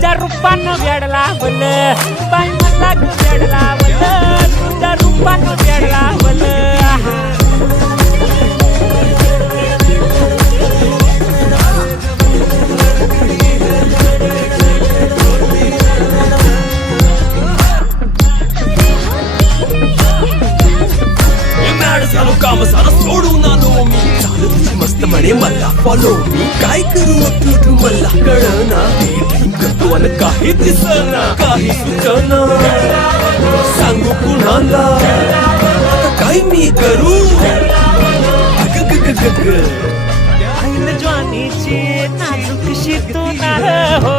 तुझ्या रूपानं वेड लावलं बाई मला ग वेड लावलं तुझ्या रूपानं वेड लावलं झालो काम सारा सोडून आलो मी चालू तुझी मस्त म्हणे मला फॉलो मी काय करू तू मला कळना ड्रीम करतो आणि काही दिसना काही सुचना सांगू कुणाला काय मी करू ज्वानीची नाजूक शितून हो